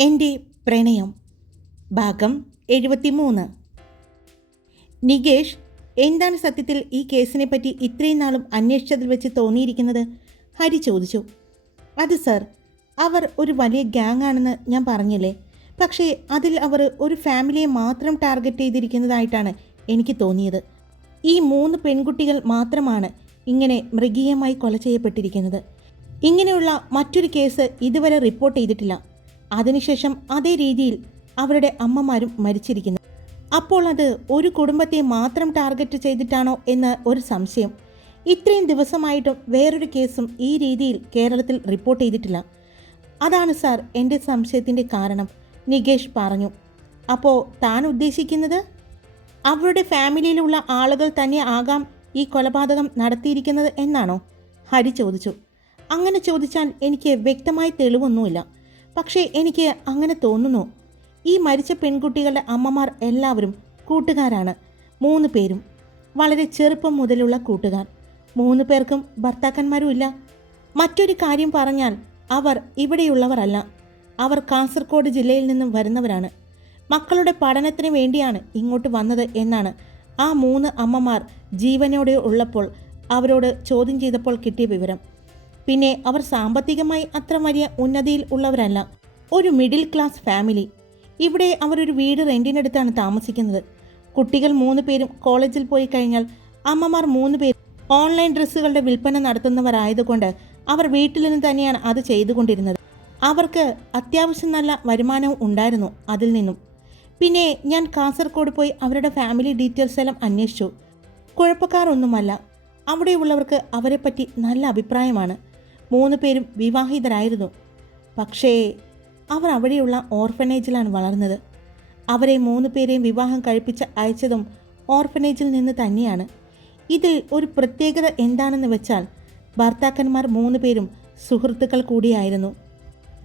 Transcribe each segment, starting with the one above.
എന്റെ പ്രണയം. ഭാഗം എഴുപത്തിമൂന്ന്. നികേഷ് എന്താണ് സത്യത്തിൽ ഈ കേസിനെ പറ്റി ഇത്രയും നാളും അന്വേഷിച്ചതിൽ വെച്ച് തോന്നിയിരിക്കുന്നത്? ഹരി ചോദിച്ചു. അത് സർ അവർ ഒരു വലിയ ഗ്യാങ് ആണെന്ന് ഞാൻ പറഞ്ഞില്ലേ? പക്ഷേ അതിൽ അവർ ഒരു ഫാമിലിയെ മാത്രം ടാർഗറ്റ് ചെയ്തിരിക്കുന്നതായിട്ടാണ് എനിക്ക് തോന്നിയത്. ഈ മൂന്ന് പെൺകുട്ടികൾ മാത്രമാണ് ഇങ്ങനെ മൃഗീയമായി കൊല ചെയ്യപ്പെട്ടിരിക്കുന്നത്. ഇങ്ങനെയുള്ള മറ്റൊരു കേസ് ഇതുവരെ റിപ്പോർട്ട് ചെയ്തിട്ടില്ല. അതിനുശേഷം അതേ രീതിയിൽ അവരുടെ അമ്മമാരും മരിച്ചിരിക്കുന്നു. അപ്പോൾ അത് ഒരു കുടുംബത്തെ മാത്രം ടാർഗറ്റ് ചെയ്തിട്ടാണോ എന്ന് ഒരു സംശയം. ഇത്രയും ദിവസമായിട്ടും വേറൊരു കേസും ഈ രീതിയിൽ കേരളത്തിൽ റിപ്പോർട്ട് ചെയ്തിട്ടില്ല. അതാണ് സാർ എന്റെ സംശയത്തിന്റെ കാരണം. നികേഷ് പറഞ്ഞു. അപ്പോൾ താൻ ഉദ്ദേശിക്കുന്നത് അവരുടെ ഫാമിലിയിലുള്ള ആളുകൾ തന്നെ ആകാം ഈ കൊലപാതകം നടത്തിയിരിക്കുന്നത് എന്നാണോ? ഹരി ചോദിച്ചു. അങ്ങനെ ചോദിച്ചാൽ എനിക്ക് വ്യക്തമായി തെളിവൊന്നുമില്ല. പക്ഷേ എനിക്ക് അങ്ങനെ തോന്നുന്നു. ഈ മരിച്ച പെൺകുട്ടികളുടെ അമ്മമാർ എല്ലാവരും കൂട്ടുകാരാണ്. മൂന്ന് പേരും. വളരെ ചെറുപ്പം മുതലുള്ള കൂട്ടുകാർ. മൂന്ന് പേർക്കും ഭർത്താക്കന്മാരും ഇല്ല. മറ്റൊരു കാര്യം പറഞ്ഞാൽ അവർ ഇവിടെയുള്ളവരല്ല. അവർ കാസർഗോഡ് ജില്ലയിൽ നിന്നും വരുന്നവരാണ്. മക്കളുടെ പഠനത്തിന് വേണ്ടിയാണ് ഇങ്ങോട്ട് വന്നത് എന്നാണ് ആ മൂന്ന് അമ്മമാർ ജീവനോടെ ഉള്ളപ്പോൾ അവരോട് ചോദ്യം ചെയ്തപ്പോൾ കിട്ടിയ വിവരം. പിന്നെ അവർ സാമ്പത്തികമായി അത്ര വലിയ ഉന്നതിയിൽ ഉള്ളവരല്ല. ഒരു മിഡിൽ ക്ലാസ് ഫാമിലി ഇവിടെ അവരൊരു വീട് റെന്റിനടുത്താണ് താമസിക്കുന്നത്. കുട്ടികൾ മൂന്ന് പേരും കോളേജിൽ പോയി കഴിഞ്ഞാൽ അമ്മമാർ മൂന്ന് പേരും ഓൺലൈൻ ഡ്രസ്സുകളുടെ വിൽപ്പന നടത്തുന്നവരായതുകൊണ്ട് അവർ വീട്ടിൽ നിന്ന് തന്നെയാണ് അത് ചെയ്തുകൊണ്ടിരുന്നത്. അവർക്ക് അത്യാവശ്യം നല്ല വരുമാനവും ഉണ്ടായിരുന്നു അതിൽ നിന്നും. പിന്നെ ഞാൻ കാസർഗോഡ് പോയി അവരുടെ ഫാമിലി ഡീറ്റെയിൽസ് എല്ലാം അന്വേഷിച്ചു. കുഴപ്പക്കാരൊന്നുമല്ല. അവിടെയുള്ളവർക്ക് അവരെപ്പറ്റി നല്ല അഭിപ്രായമാണ്. മൂന്ന് പേരും വിവാഹിതരായിരുന്നു. പക്ഷേ അവർ അവിടെയുള്ള ഓർഫനേജിലാണ് വളർന്നത്. അവരെ മൂന്ന് പേരെയും വിവാഹം കഴിപ്പിച്ച് അയച്ചതും ഓർഫനേജിൽ നിന്ന് തന്നെയാണ്. ഇതിൽ ഒരു പ്രത്യേകത എന്താണെന്ന് വെച്ചാൽ ഭർത്താക്കന്മാർ മൂന്ന് പേരും സുഹൃത്തുക്കൾ കൂടിയായിരുന്നു.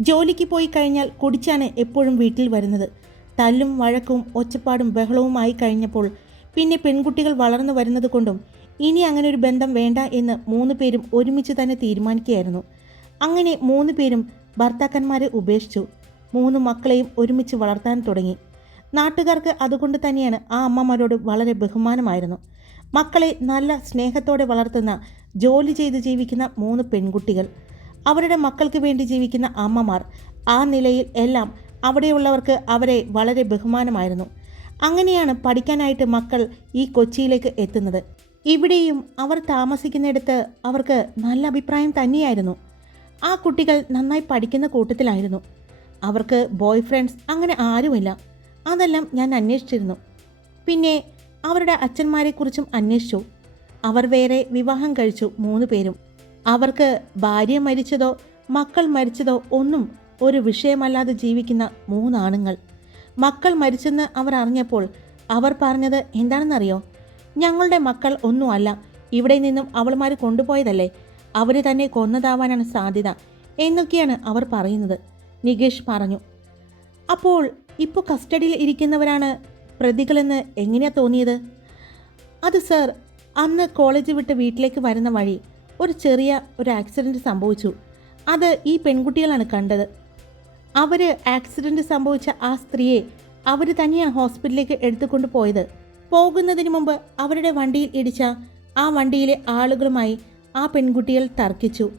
ജോലിക്ക് പോയി കഴിഞ്ഞാൽ കുടിച്ചാണ് എപ്പോഴും വീട്ടിൽ വരുന്നത്. തല്ലും വഴക്കും ഒച്ചപ്പാടും ബഹളവുമായി കഴിഞ്ഞപ്പോൾ പിന്നെ പെൺകുട്ടികൾ വളർന്നു വരുന്നത് കൊണ്ടും ഇനി അങ്ങനെ ഒരു ബന്ധം വേണ്ട എന്ന് മൂന്ന് പേരും ഒരുമിച്ച് തന്നെ തീരുമാനിക്കുകയായിരുന്നു. അങ്ങനെ മൂന്ന് പേരും ഭർത്താക്കന്മാരെ ഉപേക്ഷിച്ചു. മൂന്ന് മക്കളെയും ഒരുമിച്ച് വളർത്താൻ തുടങ്ങി. നാട്ടുകാർക്ക് അതുകൊണ്ട് തന്നെയാണ് ആ അമ്മമാരോട് വളരെ ബഹുമാനമായിരുന്നു. മക്കളെ നല്ല സ്നേഹത്തോടെ വളർത്തുന്ന ജോലി ചെയ്ത് ജീവിക്കുന്ന മൂന്ന് പെൺകുട്ടികൾ. അവരുടെ മക്കൾക്ക് വേണ്ടി ജീവിക്കുന്ന അമ്മമാർ. ആ നിലയിൽ എല്ലാം അവിടെയുള്ളവർക്ക് അവരെ വളരെ ബഹുമാനമായിരുന്നു. അങ്ങനെയാണ് പഠിക്കാനായിട്ട് മക്കൾ ഈ കൊച്ചിയിലേക്ക് എത്തുന്നത്. ഇവിടെയും അവർ താമസിക്കുന്നിടത്ത് അവർക്ക് നല്ല അഭിപ്രായം തന്നെയായിരുന്നു. ആ കുട്ടികൾ നന്നായി പഠിക്കുന്ന കൂട്ടത്തിലായിരുന്നു. അവർക്ക് ബോയ് ഫ്രണ്ട്സ് അങ്ങനെ ആരുമില്ല. അതെല്ലാം ഞാൻ അന്വേഷിച്ചിരുന്നു. പിന്നെ അവരുടെ അച്ഛന്മാരെക്കുറിച്ചും അന്വേഷിച്ചു. അവർ വേറെ വിവാഹം കഴിച്ചു മൂന്ന് പേരും. അവർക്ക് ഭാര്യ മരിച്ചതോ മക്കൾ മരിച്ചതോ ഒന്നും ഒരു വിഷയമല്ലാതെ ജീവിക്കുന്ന മൂന്നാണുങ്ങൾ. മക്കൾ മരിച്ചെന്ന് അവർ അറിഞ്ഞപ്പോൾ അവർ പറഞ്ഞത് എന്താണെന്നറിയോ? ഞങ്ങളുടെ മക്കൾ ഒന്നുമല്ല. ഇവിടെ നിന്നും അവൾമാർ കൊണ്ടുപോയതല്ലേ? അവർ തന്നെ കൊന്നതാവാനാണ് സാധ്യത എന്നൊക്കെയാണ് അവർ പറയുന്നത്. നികേഷ് പറഞ്ഞു. അപ്പോൾ ഇപ്പോൾ കസ്റ്റഡിയിൽ ഇരിക്കുന്നവരാണ് പ്രതികളെന്ന് എങ്ങനെയാ തോന്നിയത്? അത് സർ അന്ന് കോളേജ് വിട്ട് വീട്ടിലേക്ക് വരുന്ന വഴി ഒരു ചെറിയ ഒരു ആക്സിഡന്റ് സംഭവിച്ചു. അത് ഈ പെൺകുട്ടികളാണ് കണ്ടത്. അവർ ആക്സിഡന്റ് സംഭവിച്ച ആ സ്ത്രീയെ അവർ തന്നെയാണ് ഹോസ്പിറ്റലിലേക്ക് എടുത്തുകൊണ്ട് പോയത്. പോകുന്നതിന് മുമ്പ് അവരുടെ വണ്ടിയിൽ ഇടിച്ച ആ വണ്ടിയിലെ ആളുകളുമായി ആ പെൺകുട്ടികൾ തർക്കിച്ചു.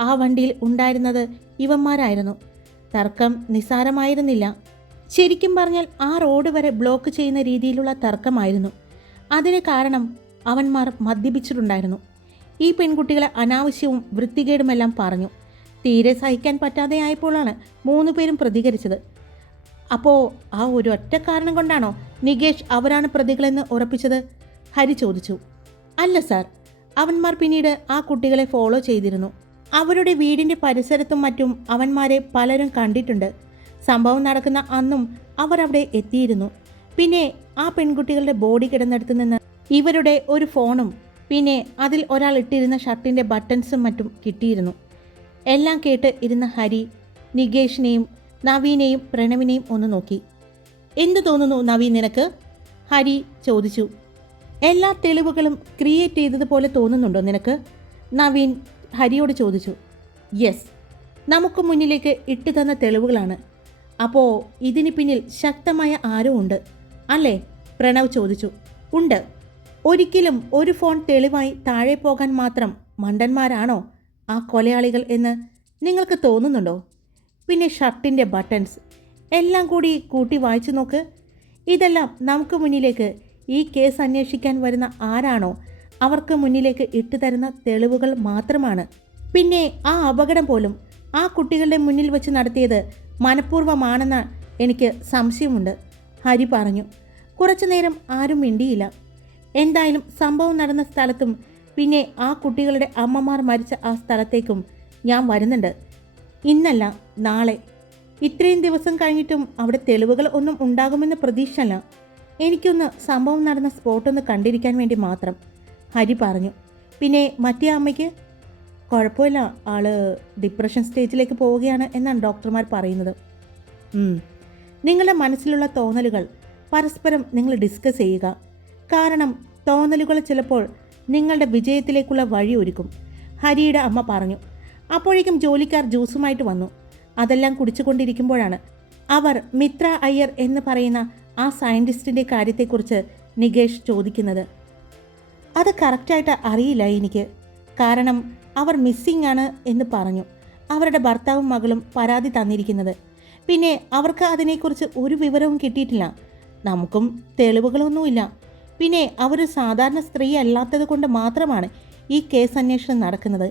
ആ വണ്ടിയിൽ ഉണ്ടായിരുന്നത് ഇവന്മാരായിരുന്നു. തർക്കം നിസ്സാരമായിരുന്നില്ല. ശരിക്കും പറഞ്ഞാൽ ആ റോഡ് വരെ ബ്ലോക്ക് ചെയ്യുന്ന രീതിയിലുള്ള തർക്കമായിരുന്നു. അതിന് കാരണം അവന്മാർ മദ്യപിച്ചിട്ടുണ്ടായിരുന്നു. ഈ പെൺകുട്ടികളെ അനാവശ്യവും വൃത്തികേടുമെല്ലാം പറഞ്ഞു. തീരെ സഹിക്കാൻ പറ്റാതെയായപ്പോഴാണ് മൂന്നുപേരും പ്രതികരിച്ചത്. അപ്പോൾ ആ ഒരു ഒറ്റ കാരണം കൊണ്ടാണോ നികേഷ് അവരാണ് പ്രതികളെന്ന് ഉറപ്പിച്ചത്? ഹരി ചോദിച്ചു. അല്ല സാർ. അവന്മാർ പിന്നീട് ആ കുട്ടികളെ ഫോളോ ചെയ്തിരുന്നു. അവരുടെ വീടിന്റെ പരിസരത്തും മറ്റും അവന്മാരെ പലരും കണ്ടിട്ടുണ്ട്. സംഭവം നടക്കുന്ന അന്നും അവർ അവിടെ എത്തിയിരുന്നു. പിന്നെ ആ പെൺകുട്ടികളുടെ ബോഡി കിടന്നിടത്ത് നിന്ന് ഇവരുടെ ഒരു ഫോണും പിന്നെ അതിൽ ഒരാൾ ഇട്ടിരുന്ന ഷർട്ടിന്റെ ബട്ടൺസും മറ്റും കിട്ടിയിരുന്നു. എല്ലാം കേട്ട് ഇരുന്ന ഹരി നികേഷിനെയും നവീനെയും പ്രണവിനെയും ഒന്ന് നോക്കി. എന്തു തോന്നുന്നു നവീൻ നിനക്ക്? ഹരി ചോദിച്ചു. എല്ലാ തെളിവുകളും ക്രിയേറ്റ് ചെയ്തതുപോലെ തോന്നുന്നുണ്ടോ നിനക്ക്? നവീൻ ഹരിയോട് ചോദിച്ചു. യെസ് നമുക്ക് മുന്നിലേക്ക് ഇട്ടു തന്ന തെളിവുകളാണ്. അപ്പോൾ ഇതിന് പിന്നിൽ ശക്തമായ ആരോ ഉണ്ട്. അല്ലേ? പ്രണവ് ചോദിച്ചു. ഉണ്ട്. ഒരിക്കലും ഒരു ഫോൺ തെളിവായി താഴെ പോകാൻ മാത്രം മണ്ടന്മാരാണോ ആ കൊലയാളികൾ എന്ന് നിങ്ങൾക്ക് തോന്നുന്നുണ്ടോ? പിന്നെ ഷർട്ടിന്റെ ബട്ടൺസ് എല്ലാം കൂടി കൂട്ടി വായിച്ചു നോക്ക്. ഇതെല്ലാം നമുക്ക് മുന്നിലേക്ക് ഈ കേസ് അന്വേഷിക്കാൻ വരുന്ന ആരാണോ അവർക്ക് മുന്നിലേക്ക് ഇട്ടുതരുന്ന തെളിവുകൾ മാത്രമാണ്. പിന്നെ ആ അപകടം പോലും ആ കുട്ടികളുടെ മുന്നിൽ വെച്ച് നടത്തിയത് മനഃപൂർവമാണെന്ന് എനിക്ക് സംശയമുണ്ട്. ഹരി പറഞ്ഞു കുറച്ചു നേരം ആരും മിണ്ടിയില്ല. എന്തായാലും സംഭവം നടന്ന സ്ഥലത്തും പിന്നെ ആ കുട്ടികളുടെ അമ്മമാർ മരിച്ച ആ സ്ഥലത്തേക്കും ഞാൻ വരുന്നുണ്ട്. ഇന്നല്ല നാളെ. ഇത്രയും ദിവസം കഴിഞ്ഞിട്ടും അവിടെ തെളിവുകൾ ഒന്നും ഉണ്ടാകുമെന്ന് പ്രതീക്ഷയല്ല. എനിക്കൊന്ന് സംഭവം നടന്ന സ്പോട്ടൊന്ന് കണ്ടിരിക്കാൻ വേണ്ടി മാത്രം. ഹരി പറഞ്ഞു. പിന്നെ മറ്റേ അമ്മയ്ക്ക്? കുഴപ്പമില്ല ആൾ ഡിപ്രഷൻ സ്റ്റേജിലേക്ക് പോവുകയാണ് എന്നാണ് ഡോക്ടർമാർ പറയുന്നത്. നിങ്ങളുടെ മനസ്സിലുള്ള തോന്നലുകൾ പരസ്പരം നിങ്ങൾ ഡിസ്കസ് ചെയ്യുക. കാരണം തോന്നലുകൾ ചിലപ്പോൾ നിങ്ങളുടെ വിജയത്തിലേക്കുള്ള വഴി ഒരുക്കും. ഹരിയുടെ അമ്മ പറഞ്ഞു. അപ്പോഴേക്കും ജോലിക്കാർ ജ്യൂസുമായിട്ട് വന്നു. അതെല്ലാം കുടിച്ചുകൊണ്ടിരിക്കുമ്പോഴാണ് അവർ മിത്ര അയ്യർ എന്ന് പറയുന്ന ആ സയന്റിസ്റ്റിന്റെ കാര്യത്തെക്കുറിച്ച് നികേഷ് ചോദിക്കുന്നത്. അത് കറക്റ്റായിട്ട് അറിയില്ല എനിക്ക്. കാരണം അവർ മിസ്സിംഗ് ആണ് എന്ന് പറഞ്ഞു. അവരുടെ ഭർത്താവും മകളും പരാതി തന്നിരിക്കുന്നത്. പിന്നെ അവർക്ക് അതിനെക്കുറിച്ച് ഒരു വിവരവും കിട്ടിയിട്ടില്ല. നമുക്കും തെളിവുകളൊന്നുമില്ല. പിന്നെ അവർ സാധാരണ സ്ത്രീ അല്ലാത്തത് കൊണ്ട് മാത്രമാണ് ഈ കേസ് അന്വേഷണം നടക്കുന്നത്.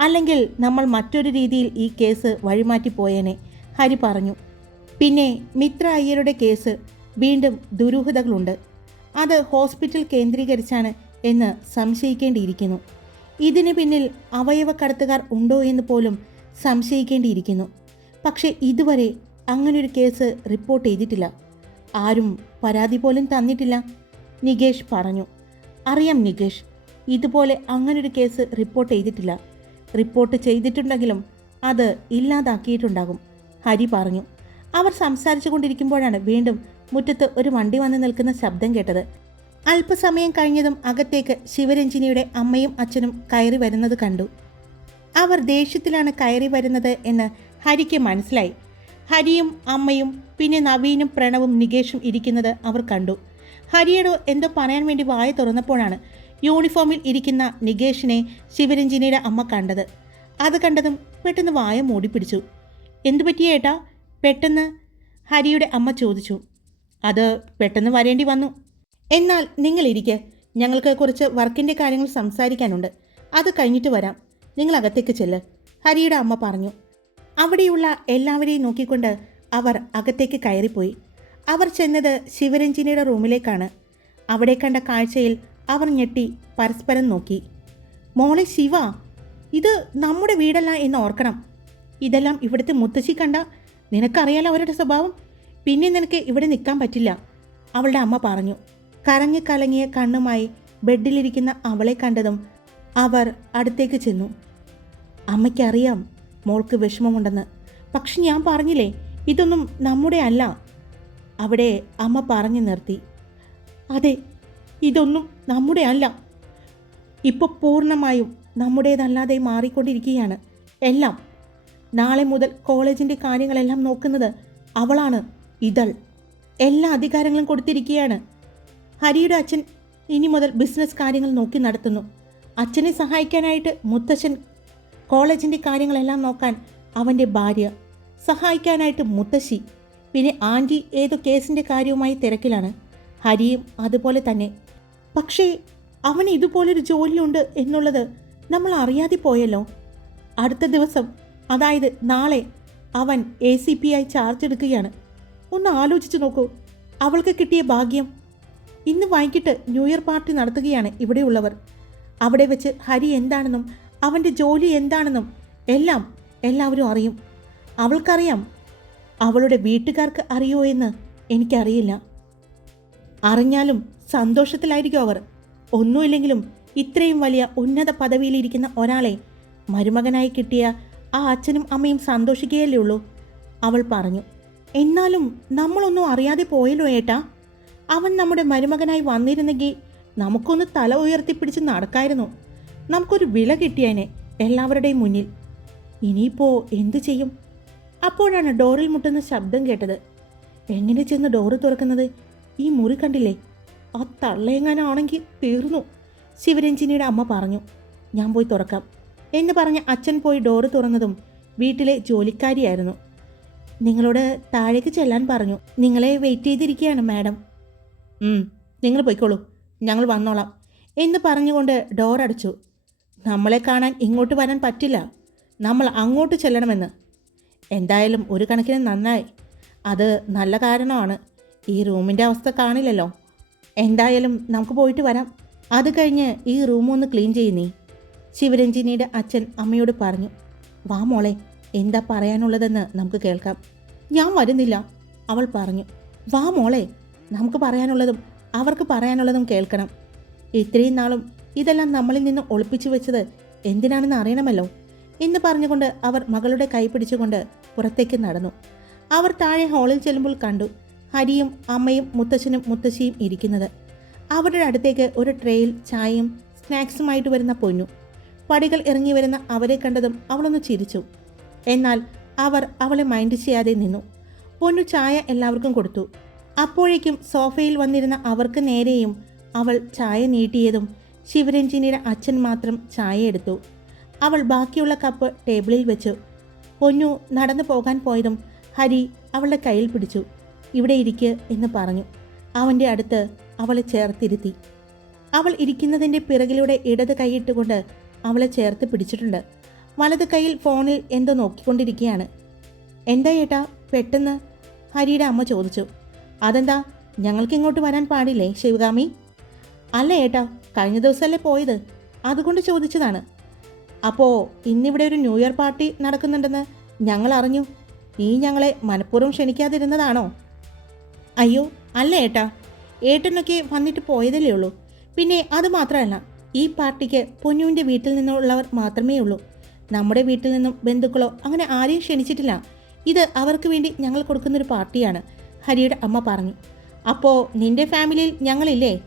അല്ലെങ്കിൽ നമ്മൾ മറ്റൊരു രീതിയിൽ ഈ കേസ് വഴിമാറ്റിപ്പോയേനെ ഹരി പറഞ്ഞു. പിന്നെ മിത്ര അയ്യരുടെ കേസ് വീണ്ടും ദുരൂഹതകളുണ്ട്. അത് ഹോസ്പിറ്റൽ കേന്ദ്രീകരിച്ചാണ് എന്ന് സംശയിക്കേണ്ടിയിരിക്കുന്നു. ഇതിന് പിന്നിൽ അവയവക്കടത്തുകാർ ഉണ്ടോ എന്ന് പോലും സംശയിക്കേണ്ടിയിരിക്കുന്നു. പക്ഷേ ഇതുവരെ അങ്ങനൊരു കേസ് റിപ്പോർട്ട് ചെയ്തിട്ടില്ല. ആരും പരാതി പോലും തന്നിട്ടില്ല നികേഷ് പറഞ്ഞു. അറിയാം നികേഷ് ഇതുപോലെ അങ്ങനൊരു കേസ് റിപ്പോർട്ട് ചെയ്തിട്ടില്ല. റിപ്പോർട്ട് ചെയ്തിട്ടുണ്ടെങ്കിലും അത് ഇല്ലാതാക്കിയിട്ടുണ്ടാകും. ഹരി പറഞ്ഞു. അവർ സംസാരിച്ചു കൊണ്ടിരിക്കുമ്പോഴാണ് വീണ്ടും മുറ്റത്ത് ഒരു വണ്ടി വന്ന് നിൽക്കുന്ന ശബ്ദം കേട്ടത്. അല്പസമയം കഴിഞ്ഞതും അകത്തേക്ക് ശിവരഞ്ജിനിയുടെ അമ്മയും അച്ഛനും കയറി വരുന്നത് കണ്ടു. അവർ ദേഷ്യത്തിലാണ് കയറി വരുന്നത് എന്ന് ഹരിക്ക് മനസ്സിലായി. ഹരിയും അമ്മയും പിന്നെ നവീനും പ്രണവും നികേഷും ഇരിക്കുന്നത് അവർ കണ്ടു. ഹരിയോട് എന്തോ പറയാൻ വേണ്ടി വായ തുറന്നപ്പോഴാണ് യൂണിഫോമിൽ ഇരിക്കുന്ന നികേഷിനെ ശിവരഞ്ജിനിയുടെ അമ്മ കണ്ടത്. അത് കണ്ടതും പെട്ടെന്ന് വായ മൂടിപ്പിടിച്ചു. എന്തു പറ്റിയ ഏട്ടാ? പെട്ടെന്ന്? ഹരിയുടെ അമ്മ ചോദിച്ചു. അത് പെട്ടെന്ന് വരേണ്ടി വന്നു. എന്നാൽ നിങ്ങളിരിക്കെ ഞങ്ങൾക്ക് കുറച്ച് വർക്കിന്റെ കാര്യങ്ങൾ സംസാരിക്കാനുണ്ട്. അത് കഴിഞ്ഞിട്ട് വരാം. നിങ്ങൾ അകത്തേക്ക് ചെല്ല് ഹരിയുടെ അമ്മ പറഞ്ഞു. അവിടെയുള്ള എല്ലാവരെയും നോക്കിക്കൊണ്ട് അവർ അകത്തേക്ക് കയറിപ്പോയി. അവർ ചെന്നത് ശിവരഞ്ജിനിയുടെ റൂമിലേക്കാണ്. അവിടെ കണ്ട കാഴ്ചയിൽ അവർ ഞെട്ടി പരസ്പരം നോക്കി. മോളെ ശിവ ഇത് നമ്മുടെ വീടല്ല എന്ന് ഓർക്കണം. ഇതെല്ലാം ഇവിടുത്തെ മുത്തശ്ശി കണ്ട നിനക്കറിയാലോ അവരുടെ സ്വഭാവം? പിന്നെ നിനക്ക് ഇവിടെ നിൽക്കാൻ പറ്റില്ല. അവളുടെ അമ്മ പറഞ്ഞു. കരഞ്ഞു കലങ്ങിയ കണ്ണുമായി ബെഡിലിരിക്കുന്ന അവളെ കണ്ടതും അവർ അടുത്തേക്ക് ചെന്നു. അമ്മയ്ക്കറിയാം മോൾക്ക് വിഷമമുണ്ടെന്ന്. പക്ഷെ ഞാൻ പറഞ്ഞില്ലേ ഇതൊന്നും നമ്മുടെ അല്ല. അവിടെ അമ്മ പറഞ്ഞു നിർത്തി. അതെ ഇതൊന്നും നമ്മുടെ അല്ല. ഇപ്പോൾ പൂർണമായും നമ്മുടേതല്ലാതെ മാറിക്കൊണ്ടിരിക്കുകയാണ്. എല്ലാം. നാളെ മുതൽ കോളേജിന്റെ കാര്യങ്ങളെല്ലാം നോക്കുന്നത് അവളാണ് ഇതൾ. എല്ലാ അധികാരങ്ങളും കൊടുത്തിരിക്കുകയാണ്. ഹരിയുടെ അച്ഛൻ ഇനി മുതൽ ബിസിനസ് കാര്യങ്ങൾ നോക്കി നടത്തുന്നു. അച്ഛനെ സഹായിക്കാനായിട്ട് മുത്തശ്ശൻ കോളേജിന്റെ കാര്യങ്ങളെല്ലാം നോക്കാൻ അവന്റെ ഭാര്യ സഹായിക്കാനായിട്ട് മുത്തശ്ശി പിന്നെ ആന്റി ഏതോ കേസിന്റെ കാര്യവുമായി തിരക്കിലാണ്. ഹരിയും അതുപോലെ തന്നെ. പക്ഷേ അവന് ഇതുപോലൊരു ജോലിയുണ്ട് എന്നുള്ളത് നമ്മൾ അറിയാതെ പോയല്ലോ. അടുത്ത ദിവസം അതായത് നാളെ അവൻ എ സി പി ആയി ചാർജ് എടുക്കുകയാണ്. ഒന്ന് ആലോചിച്ച് നോക്കൂ. അവൾക്ക് കിട്ടിയ ഭാഗ്യം. ഇന്ന് വൈകിട്ട് ന്യൂ ഇയർ പാർട്ടി നടത്തുകയാണ് ഇവിടെയുള്ളവർ അവിടെ വെച്ച് ഹരി എന്താണെന്നും അവന്റെ ജോലി എന്താണെന്നും എല്ലാം എല്ലാവരും അറിയും. അവൾക്കറിയാം. അവളുടെ വീട്ടുകാർക്ക് അറിയോ എന്ന് എനിക്കറിയില്ല. അറിഞ്ഞാലും സന്തോഷത്തിലായിരിക്കും അവർ. ഒന്നുമില്ലെങ്കിലും ഇത്രയും വലിയ ഉന്നത പദവിയിലിരിക്കുന്ന ഒരാളെ മരുമകനായി കിട്ടിയ ആ അച്ഛനും അമ്മയും സന്തോഷിക്കുകയല്ലേ ഉള്ളൂ? അവൾ പറഞ്ഞു എന്നാലും നമ്മളൊന്നും അറിയാതെ പോയല്ലോ ഏട്ടാ. അവൻ നമ്മുടെ മരുമകനായി വന്നിരുന്നെങ്കിൽ നമുക്കൊന്ന് തല ഉയർത്തിപ്പിടിച്ച് നടക്കായിരുന്നു. നമുക്കൊരു വില കിട്ടിയേനെ എല്ലാവരുടെയും മുന്നിൽ. ഇനിയിപ്പോ എന്തു ചെയ്യും? അപ്പോഴാണ് ഡോറിൽ മുട്ടുന്ന ശബ്ദം കേട്ടത്. എങ്ങനെ ചെന്ന് ഡോറ് തുറക്കുന്നത്? ഈ മുറി കണ്ടില്ലേ? ആ തള്ളയെങ്ങാനാണെങ്കിൽ തീർന്നു. ശിവരഞ്ജിനിയുടെ അമ്മ പറഞ്ഞു ഞാൻ പോയി തുറക്കാം. എന്ന് പറഞ്ഞ് അച്ഛൻ പോയി ഡോറ് തുറന്നതും വീട്ടിലെ ജോലിക്കാരിയായിരുന്നു. നിങ്ങളോട് താഴേക്ക് ചെല്ലാൻ പറഞ്ഞു നിങ്ങളെ വെയിറ്റ് ചെയ്തിരിക്കുകയാണ് മാഡം. നിങ്ങൾ പോയിക്കോളൂ ഞങ്ങൾ വന്നോളാം എന്ന് പറഞ്ഞുകൊണ്ട് ഡോർ അടച്ചു നമ്മളെ കാണാൻ ഇങ്ങോട്ട് വരാൻ പറ്റില്ല നമ്മൾ അങ്ങോട്ട് ചെല്ലണമെന്ന്. എന്തായാലും ഒരു കണക്കിന് നന്നായി. അത് നല്ല കാരണമാണ്. ഈ റൂമിന്റെ അവസ്ഥ കാണില്ലല്ലോ. എന്തായാലും നമുക്ക് പോയിട്ട് വരാം. അത് കഴിഞ്ഞ് ഈ റൂം ഒന്ന് ക്ലീൻ ചെയ്യുന്നേ ശിവരഞ്ജിനിയുടെ അച്ഛൻ അമ്മയോട് പറഞ്ഞു വാ മോളെ എന്താ പറയാനുള്ളതെന്ന് നമുക്ക് കേൾക്കാം. ഞാൻ വരുന്നില്ല അവൾ പറഞ്ഞു. വാ മോളെ നമുക്ക് പറയാനുള്ളതും അവർക്ക് പറയാനുള്ളതും കേൾക്കണം. ഇത്രയും നാളും ഇതെല്ലാം നമ്മളിൽ നിന്ന് ഒളിപ്പിച്ചു വെച്ചത് എന്തിനാണെന്ന് അറിയണമല്ലോ എന്ന് പറഞ്ഞുകൊണ്ട് അവർ മകളുടെ കൈ പിടിച്ചുകൊണ്ട് പുറത്തേക്ക് നടന്നു. അവർ താഴെ ഹാളിൽ ചെല്ലുമ്പോൾ കണ്ടു ഹരിയും അമ്മയും മുത്തശ്ശനും മുത്തശ്ശിയും ഇരിക്കുന്നത്. അവരുടെ അടുത്തേക്ക് ഒരു ട്രേയിൽ ചായയും സ്നാക്സുമായിട്ട് വരുന്ന പൊന്നു. പടികൾ ഇറങ്ങി വരുന്ന അവരെ കണ്ടതും അവളൊന്ന് ചിരിച്ചു. എന്നാൽ അവർ അവളെ മൈൻഡ് ചെയ്യാതെ നിന്നു. പൊന്നു ചായ എല്ലാവർക്കും കൊടുത്തു. അപ്പോഴേക്കും സോഫയിൽ വന്നിരുന്ന അവർക്ക് നേരെയും അവൾ ചായ നീട്ടിയതും ശിവരഞ്ജിനിയുടെ അച്ഛൻ മാത്രം ചായ എടുത്തു. അവൾ ബാക്കിയുള്ള കപ്പ് ടേബിളിൽ വെച്ചു. പൊന്നു നടന്നു പോകാൻ പോയതും ഹരി അവളുടെ കയ്യിൽ പിടിച്ചു. ഇവിടെ ഇരിക്ക് എന്ന് പറഞ്ഞു. അവന്റെ അടുത്ത് അവളെ ചേർത്തിരുത്തി. അവൾ ഇരിക്കുന്നതിന്റെ പിറകിലൂടെ ഇടത് കൈയിട്ടുകൊണ്ട് അവളെ ചേർത്ത് പിടിച്ചിട്ടുണ്ട്. വലത് കൈയിൽ ഫോണിൽ എന്തോ നോക്കിക്കൊണ്ടിരിക്കുകയാണ്. എന്താ ഏട്ടാ? പെട്ടെന്ന്? ഹരിയുടെ അമ്മ ചോദിച്ചു. അതെന്താ? ഞങ്ങൾക്ക് ഇങ്ങോട്ട് വരാൻ പാടില്ലേ ശിവകാമി? അല്ല ഏട്ടാ കഴിഞ്ഞ ദിവസമല്ലേ പോയത്. അതുകൊണ്ട് ചോദിച്ചതാണ്. അപ്പോൾ ഇന്നിവിടെ ഒരു ന്യൂ ഇയർ പാർട്ടി നടക്കുന്നുണ്ടെന്ന് ഞങ്ങൾ അറിഞ്ഞു. നീ ഞങ്ങളെ മനഃപൂർവം ക്ഷണിക്കാതിരുന്നതാണോ? അയ്യോ അല്ല ഏട്ടാ. ഏട്ടനൊക്കെ വന്നിട്ട് പോയതല്ലേ ഉള്ളൂ. പിന്നെ അത് മാത്രമല്ല ഈ പാർട്ടിക്ക് പൊന്നുവിന്റെ വീട്ടിൽ നിന്നുള്ളവർ മാത്രമേ ഉള്ളൂ. നമ്മുടെ വീട്ടിൽ നിന്നും ബന്ധുക്കളോ അങ്ങനെ ആരെയും ക്ഷണിച്ചിട്ടില്ല. ഇത് അവർക്ക് വേണ്ടി ഞങ്ങൾ കൊടുക്കുന്നൊരു പാർട്ടിയാണ് ഹരിയുടെ അമ്മ പറഞ്ഞു. അപ്പോൾ നിന്റെ ഫാമിലിയിൽ ഞങ്ങളില്ലേ?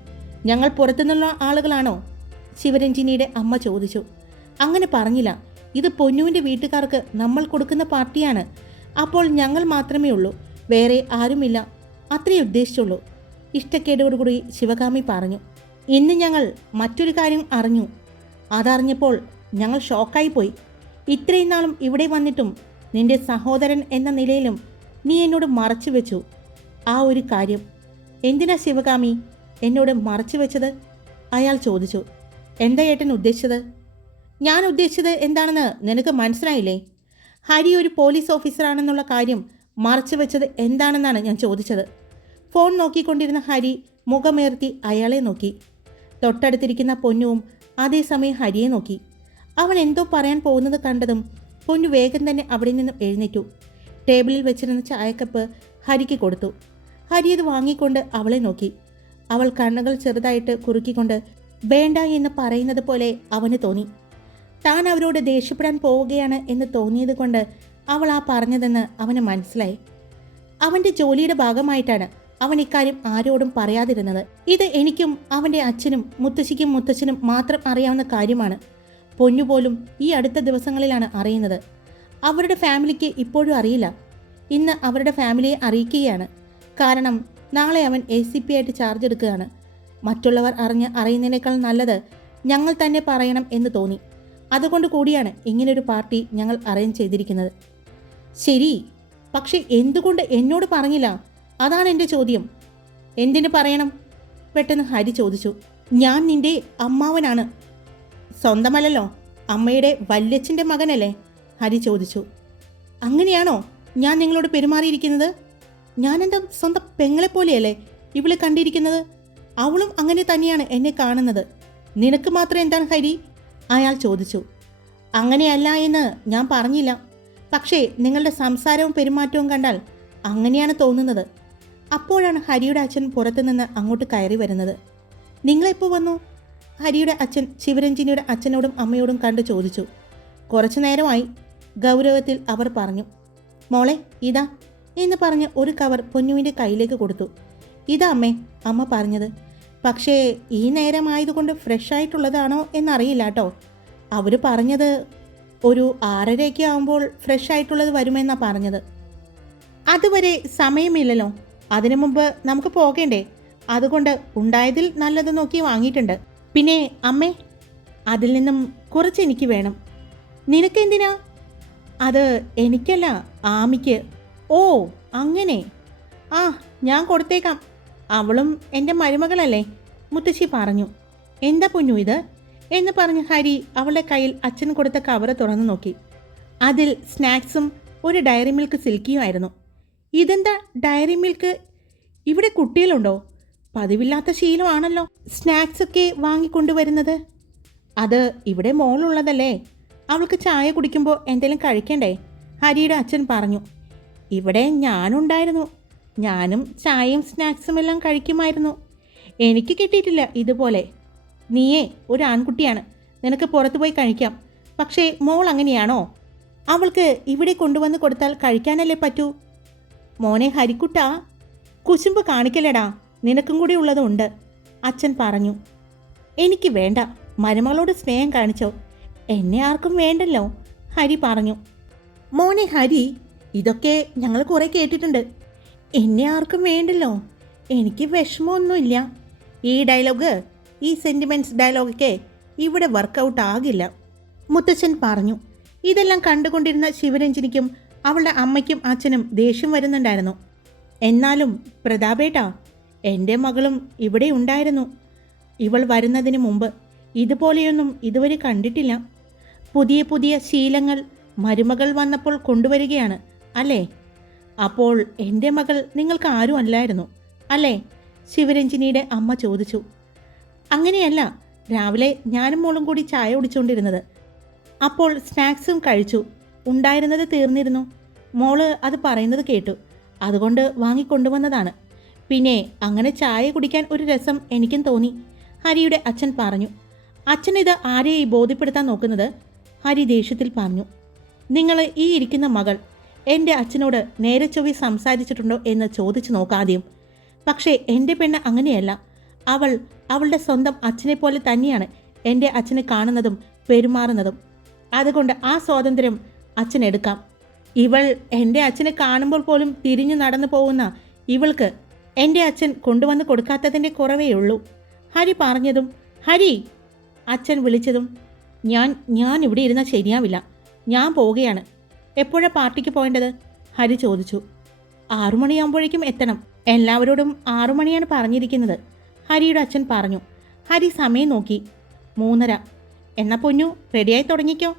ഞങ്ങൾ പുറത്തുനിന്നുള്ള ആളുകളാണോ? ശിവരഞ്ജിനിയുടെ അമ്മ ചോദിച്ചു. അങ്ങനെ പറഞ്ഞില്ല. ഇത് പൊന്നുവിന്റെ വീട്ടുകാർക്ക് നമ്മൾ കൊടുക്കുന്ന പാർട്ടിയാണ്. അപ്പോൾ ഞങ്ങൾ മാത്രമേ ഉള്ളൂ. വേറെ ആരുമില്ല. അത്രയേ ഉദ്ദേശിച്ചുള്ളൂ. ഇഷ്ടക്കേടോടുകൂടി ശിവകാമി പറഞ്ഞു ഇന്ന് ഞങ്ങൾ മറ്റൊരു കാര്യം അറിഞ്ഞു. അതറിഞ്ഞപ്പോൾ ഞങ്ങൾ ഷോക്കായി പോയി. ഇത്രയും നാളും ഇവിടെ വന്നിട്ടും നിന്റെ സഹോദരൻ എന്ന നിലയിലും നീ എന്നോട് മറച്ചു വെച്ചു. ആ ഒരു കാര്യം എന്തിനാ ശിവകാമി എന്നോട് മറച്ചു വെച്ചത്? അയാൾ ചോദിച്ചു എന്താ ഏട്ടൻ ഉദ്ദേശിച്ചത്? ഞാൻ ഉദ്ദേശിച്ചത് എന്താണെന്ന് നിനക്ക് മനസ്സിലായില്ലേ? ഹരി ഒരു പോലീസ് ഓഫീസറാണെന്നുള്ള കാര്യം മറച്ചു വെച്ചത് എന്താണെന്നാണ് ഞാൻ ചോദിച്ചത്. ഫോൺ നോക്കിക്കൊണ്ടിരുന്ന ഹരി മുഖമേർത്തി അയാളെ നോക്കി. തൊട്ടടുത്തിരിക്കുന്ന പൊന്നുവും അതേസമയം ഹരിയെ നോക്കി. അവൻ എന്തോ പറയാൻ പോകുന്നത് കണ്ടതും പൊന്നു വേഗം തന്നെ അവിടെ നിന്നും എഴുന്നേറ്റു. ടേബിളിൽ വെച്ചിരുന്ന ചായക്കപ്പ് ഹരിക്ക് കൊടുത്തു. ഹരി അത് വാങ്ങിക്കൊണ്ട് അവളെ നോക്കി. അവൾ കണ്ണുകൾ ചെറുതായിട്ട് കുറുക്കിക്കൊണ്ട് വേണ്ട എന്ന് പറയുന്നത് പോലെ അവന് തോന്നി. താൻ അവരോട് ദേഷ്യപ്പെടാൻ പോവുകയാണ് എന്ന് തോന്നിയത് കൊണ്ട് അവൾ ആ പറഞ്ഞതെന്ന് അവന് മനസ്സിലായി. അവന്റെ ജോലിയുടെ ഭാഗമായിട്ടാണ് അവൻ ഇക്കാര്യം ആരോടും പറയാതിരുന്നത്. ഇത് എനിക്കും അവന്റെ അച്ഛനും മുത്തശ്ശിക്കും മുത്തച്ഛനും മാത്രം അറിയാവുന്ന കാര്യമാണ്. പൊന്നുപോലും ഈ അടുത്ത ദിവസങ്ങളിലാണ് അറിയുന്നത്. അവരുടെ ഫാമിലിക്ക് ഇപ്പോഴും അറിയില്ല. ഇന്ന് അവരുടെ ഫാമിലിയെ അറിയിക്കുകയാണ്. കാരണം നാളെ അവൻ എ സി പി ആയിട്ട് ചാർജ് എടുക്കുകയാണ്. മറ്റുള്ളവർ അറിഞ്ഞ് അറിയുന്നതിനേക്കാൾ നല്ലത് ഞങ്ങൾ തന്നെ പറയണം എന്ന് തോന്നി. അതുകൊണ്ട് കൂടിയാണ് ഇങ്ങനൊരു പാർട്ടി ഞങ്ങൾ അറേഞ്ച് ചെയ്തിരിക്കുന്നത്. ശരി പക്ഷെ എന്തുകൊണ്ട് എന്നോട് പറഞ്ഞില്ല? അതാണ് എന്റെ ചോദ്യം. എന്തിനു പറയണം? പെട്ടെന്ന് ഹരി ചോദിച്ചു. ഞാൻ നിന്റെ അമ്മാവനാണ്. സ്വന്തമല്ലല്ലോ അമ്മയുടെ വല്യച്ഛന്റെ മകനല്ലേ? ഹരി ചോദിച്ചു. അങ്ങനെയാണോ ഞാൻ നിങ്ങളോട് പെരുമാറിയിരിക്കുന്നത്? ഞാനെന്താ സ്വന്തം പെങ്ങളെപ്പോലെയല്ലേ ഇവളെ കണ്ടിരിക്കുന്നത്? അവളും അങ്ങനെ തന്നെയാണ് എന്നെ കാണുന്നത്. നിനക്ക് മാത്രം എന്താണ് ഹരി? അയാൾ ചോദിച്ചു. അങ്ങനെയല്ല എന്ന് ഞാൻ പറഞ്ഞില്ല. പക്ഷേ നിങ്ങളുടെ സംസാരവും പെരുമാറ്റവും കണ്ടാൽ അങ്ങനെയാണ് തോന്നുന്നത്. അപ്പോഴാണ് ഹരിയുടെ അച്ഛൻ പുറത്തുനിന്ന് അങ്ങോട്ട് കയറി വരുന്നത്. നിങ്ങളെപ്പോൾ വന്നു? ഹരിയുടെ അച്ഛൻ ശിവരഞ്ജിനിയുടെ അച്ഛനോടും അമ്മയോടും കണ്ടു ചോദിച്ചു. കുറച്ചു നേരമായി ഗൗരവത്തിൽ അവർ പറഞ്ഞു മോളെ ഇതാ എന്ന് പറഞ്ഞ് ഒരു കവർ പൊന്നുവിന്റെ കയ്യിലേക്ക് കൊടുത്തു. ഇതാ അമ്മേ അമ്മ പറഞ്ഞത്. പക്ഷേ ഈ നേരമായതുകൊണ്ട് ഫ്രഷ് ആയിട്ടുള്ളതാണോ എന്നറിയില്ല കേട്ടോ. അവർ പറഞ്ഞത് ഒരു ആറരയൊക്കെ ആകുമ്പോൾ ഫ്രഷ് ആയിട്ടുള്ളത് വരുമെന്നാണ് പറഞ്ഞത്. അതുവരെ സമയമില്ലല്ലോ. അതിനു മുമ്പ് നമുക്ക് പോകേണ്ടേ? അതുകൊണ്ട് ഉണ്ടായതിൽ നല്ലത് നോക്കി വാങ്ങിയിട്ടുണ്ട്. പിന്നെ അമ്മേ അതിൽ നിന്നും കുറച്ച് എനിക്ക് വേണം. നിനക്കെന്തിനാ? അത് എനിക്കല്ല ആമിക്ക്. ഓ അങ്ങനെ. ആ ഞാൻ കൊടുത്തേക്കാം. അവളും എന്റെ മരുമകളല്ലേ? മുത്തശ്ശി പറഞ്ഞു. എന്താ പൊന്നു ഇത്? എന്ന് പറഞ്ഞ് ഹരി അവളുടെ കയ്യിൽ അച്ഛൻ കൊടുത്ത കവറ് തുറന്നു നോക്കി. അതിൽ സ്നാക്സും ഒരു ഡയറി മിൽക്ക് സിൽക്കിയും ആയിരുന്നു. ഇതെന്താ ഡയറി മിൽക്ക്? ഇവിടെ കുട്ടികളുണ്ടോ? പതിവില്ലാത്ത ശീലമാണല്ലോ സ്നാക്സൊക്കെ വാങ്ങിക്കൊണ്ടുവരുന്നത്. അത് ഇവിടെ മോളുള്ളതല്ലേ? അവൾക്ക് ചായ കുടിക്കുമ്പോൾ എന്തെങ്കിലും കഴിക്കണ്ടേ? ഹരിയുടെ അച്ഛൻ പറഞ്ഞു. ഇവിടെ ഞാനുണ്ടായിരുന്നു. ഞാനും ചായയും സ്നാക്സും എല്ലാം കഴിക്കുമായിരുന്നു. എനിക്ക് കിട്ടിയിട്ടില്ല ഇതുപോലെ. നീയേ ഒരു ആൺകുട്ടിയാണ്. നിനക്ക് പുറത്തു പോയി കഴിക്കാം. പക്ഷേ മോൾ അങ്ങനെയാണോ? അവൾക്ക് ഇവിടെ കൊണ്ടുവന്ന് കൊടുത്താൽ കഴിക്കാനല്ലേ പറ്റൂ? മോനെ ഹരിക്കുട്ട കുശുമ്പ് കാണിക്കലടാ നിനക്കും കൂടി ഉള്ളതുണ്ട്. അച്ഛൻ പറഞ്ഞു. എനിക്ക് വേണ്ട. മരുമകളോട് സ്നേഹം കാണിച്ചോ. എന്നെ ആർക്കും വേണ്ടല്ലോ ഹരി പറഞ്ഞു. മോനെ ഹരി ഇതൊക്കെ ഞങ്ങൾ കുറേ കേട്ടിട്ടുണ്ട്. എന്നെ ആർക്കും വേണ്ടല്ലോ. എനിക്ക് വിഷമമൊന്നുമില്ല. ഈ ഡയലോഗ് ഈ സെന്റിമെന്റ്സ് ഡയലോഗൊക്കെ ഇവിടെ വർക്കൗട്ട് ആകില്ല. മുത്തച്ഛൻ പറഞ്ഞു ഇതെല്ലാം കണ്ടുകൊണ്ടിരുന്ന ശിവരഞ്ജനിക്കും അവളുടെ അമ്മയ്ക്കും അച്ഛനും ദേഷ്യം വരുന്നുണ്ടായിരുന്നു. എന്നാലും പ്രതാപേട്ടാ എന്റെ മകളും ഇവിടെ ഉണ്ടായിരുന്നു. ഇവൾ വരുന്നതിന് മുമ്പ് ഇതുപോലെയൊന്നും ഇതുവരെ കണ്ടിട്ടില്ല. പുതിയ പുതിയ ശീലങ്ങൾ മരുമകൾ വന്നപ്പോൾ കൊണ്ടുവരികയാണ് അല്ലേ? അപ്പോൾ എന്റെ മകൾ നിങ്ങൾക്ക് ആരും അല്ലായിരുന്നു അല്ലേ? ശിവരഞ്ജിനിയുടെ അമ്മ ചോദിച്ചു. അങ്ങനെയല്ല രാവിലെ ഞാനും മോളും കൂടി ചായ കുടിച്ചുകൊണ്ടിരുന്നത് അപ്പോൾ സ്നാക്സും കഴിച്ചു. ഉണ്ടായിരുന്നത് തീർന്നിരുന്നു. മോൾ അത് പറയുന്നത് കേട്ടു. അതുകൊണ്ട് വാങ്ങിക്കൊണ്ടുവന്നതാണ്. പിന്നെ അങ്ങനെ ചായ കുടിക്കാൻ ഒരു രസം എനിക്കും തോന്നി. ഹരിയുടെ അച്ഛൻ പറഞ്ഞു അച്ഛൻ ഇത് ആരെയായി ബോധ്യപ്പെടുത്താൻ നോക്കുന്നത്? ഹരി ദേഷ്യത്തിൽ പറഞ്ഞു നിങ്ങൾ ഈ ഇരിക്കുന്ന മകൾ എന്റെ അച്ഛനോട് നേരെ ചൊവ്വി സംസാരിച്ചിട്ടുണ്ടോ എന്ന് ചോദിച്ചു നോക്കാദ്യം പക്ഷേ എന്റെ പെണ്ണ് അങ്ങനെയല്ല. അവൾ അവളുടെ സ്വന്തം അച്ഛനെ പോലെ തന്നെയാണ് എന്റെ അച്ഛനെ കാണുന്നതും പെരുമാറുന്നതും. അതുകൊണ്ട് ആ സ്വാതന്ത്ര്യം അച്ഛനെടുക്കാം ഇവൾ എന്റെ അച്ഛനെ കാണുമ്പോൾ പോലും തിരിഞ്ഞു നടന്നു പോകുന്ന ഇവൾക്ക് എന്റെ അച്ഛൻ കൊണ്ടുവന്ന് കൊടുക്കാത്തതിന്റെ കുറവേ ഉള്ളൂ. ഹരി പറഞ്ഞതും ഹരി അച്ഛൻ വിളിച്ചതും ഞാൻ ഞാൻ ഇവിടെ ഇരുന്നാൽ ശരിയാവില്ല. ഞാൻ പോവുകയാണ്. എപ്പോഴാണ് പാർട്ടിക്ക് പോയേണ്ടത് ഹരി ചോദിച്ചു. ആറുമണിയാകുമ്പോഴേക്കും എത്തണം. എല്ലാവരോടും ആറുമണിയാണ് പറഞ്ഞിരിക്കുന്നത്. ഹരിയുടെ അച്ഛൻ പറഞ്ഞു. ഹരി സമയം നോക്കി. മൂന്നര. എന്നാ പൊന്നു റെഡിയായി തുടങ്ങിക്കോ.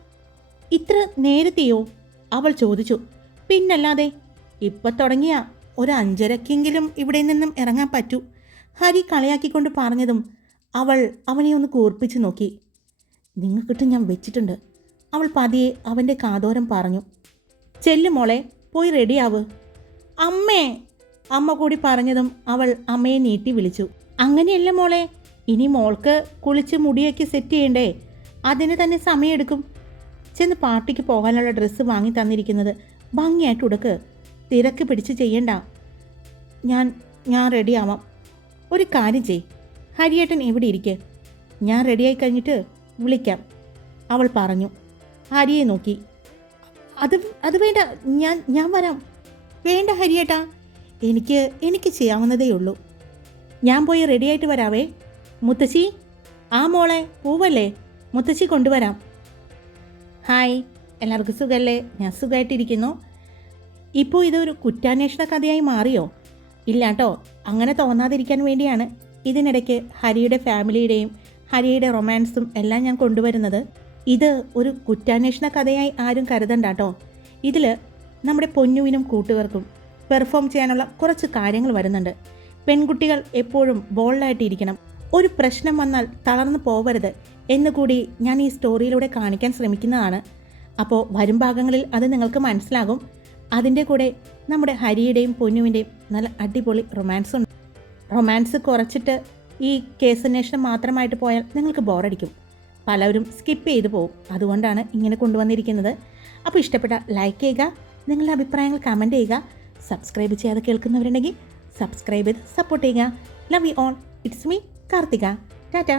ഇത്ര നേരത്തെയോ? അവൾ ചോദിച്ചു. പിന്നല്ലാതെ ഇപ്പം തുടങ്ങിയ ഒരു അഞ്ചരക്കെങ്കിലും ഇവിടെ നിന്നും ഇറങ്ങാൻ പറ്റൂ. ഹരി കളിയാക്കിക്കൊണ്ട് പറഞ്ഞതും അവൾ അവനെ ഒന്ന് കൂർപ്പിച്ച് നോക്കി. നിങ്ങൾക്കിട്ട് ഞാൻ വെച്ചിട്ടുണ്ട് അവൾ പതിയെ അവന്റെ കാതോരം പറഞ്ഞു. ചെല്ലു മോളെ പോയി റെഡിയാവ് അമ്മേ അമ്മ കൂടി പറഞ്ഞതും അവൾ അമ്മയെ നീട്ടി വിളിച്ചു. അങ്ങനെയല്ല മോളെ. ഇനി മോൾക്ക് കുളിച്ച് മുടിയൊക്കെ സെറ്റ് ചെയ്യണ്ടേ? അതിന് തന്നെ സമയമെടുക്കും. ചെന്ന് പാർട്ടിക്ക് പോകാനുള്ള ഡ്രസ്സ് വാങ്ങി തന്നിരിക്കുന്നത് ഭംഗിയായിട്ട് ഉടുക്ക്. തിരക്ക് പിടിച്ച് ചെയ്യണ്ട. ഞാൻ ഞാൻ റെഡിയാവാം ഒരു കാര്യം ചെയ് ഹരിയേട്ടൻ എവിടെ ഇരിക്കെ? ഞാൻ റെഡിയായി കഴിഞ്ഞിട്ട് വിളിക്കാം. അവൾ പറഞ്ഞു. ഹരിയെ നോക്കി. അത് അത് വേണ്ട. ഞാൻ ഞാൻ വരാം. വേണ്ട ഹരിയേട്ടാ. എനിക്ക് എനിക്ക് ചെയ്യാവുന്നതേ ഉള്ളൂ. ഞാൻ പോയി റെഡിയായിട്ട് വരാവേ. മുത്തശ്ശി ആ മോളെ പൂവല്ലേ? മുത്തശ്ശി കൊണ്ടുവരാം. ഹായ് എല്ലാവർക്കും സുഖമല്ലേ ഞാൻ സുഖമായിട്ടിരിക്കുന്നു ഇപ്പോൾ ഇതൊരു കുറ്റാന്വേഷണ കഥയായി മാറിയോ? ഇല്ല കേട്ടോ അങ്ങനെ തോന്നാതിരിക്കാൻ വേണ്ടിയാണ് ഇതിനിടയ്ക്ക് ഹരിയുടെ ഫാമിലിയുടെയും ഹരിയുടെ റൊമാൻസും എല്ലാം ഞാൻ കൊണ്ടുവരുന്നത്. ഇത് ഒരു കുറ്റാന്വേഷണ കഥയായി ആരും കരുതണ്ട കേട്ടോ ഇതിൽ നമ്മുടെ പൊന്നുവിനും കൂട്ടുകാർക്കും പെർഫോം ചെയ്യാനുള്ള കുറച്ച് കാര്യങ്ങൾ വരുന്നുണ്ട്. പെൺകുട്ടികൾ എപ്പോഴും ബോൾഡായിട്ടിരിക്കണം. ഒരു പ്രശ്നം വന്നാൽ തളർന്നു പോവരുത് എന്നുകൂടി ഞാൻ ഈ സ്റ്റോറിയിലൂടെ കാണിക്കാൻ ശ്രമിക്കുന്നതാണ്. അപ്പോൾ വരും ഭാഗങ്ങളിൽ അത് നിങ്ങൾക്ക് മനസ്സിലാകും. അതിന്റെ കൂടെ നമ്മുടെ ഹരിയുടെയും പൊന്നുവിന്റെയും നല്ല അടിപൊളി റൊമാൻസ് ഉണ്ട്. റൊമാൻസ് കുറച്ചിട്ട് ഈ കേസന്വേഷണം മാത്രമായിട്ട് പോയാൽ നിങ്ങൾക്ക് ബോറടിക്കും. പലവരും സ്കിപ്പ് ചെയ്ത് പോകും അതുകൊണ്ടാണ് ഇങ്ങനെ കൊണ്ടുവന്നിരിക്കുന്നത്. അപ്പോൾ ഇഷ്ടപ്പെട്ട ലൈക്ക് ചെയ്യുക നിങ്ങളുടെ അഭിപ്രായങ്ങൾ കമന്റ് ചെയ്യുക സബ്സ്ക്രൈബ് ചെയ്യാതെ കേൾക്കുന്നവരുണ്ടെങ്കിൽ സബ്സ്ക്രൈബ് ചെയ്ത് സപ്പോർട്ട് ചെയ്യുക. Love you all it's me Karthika tata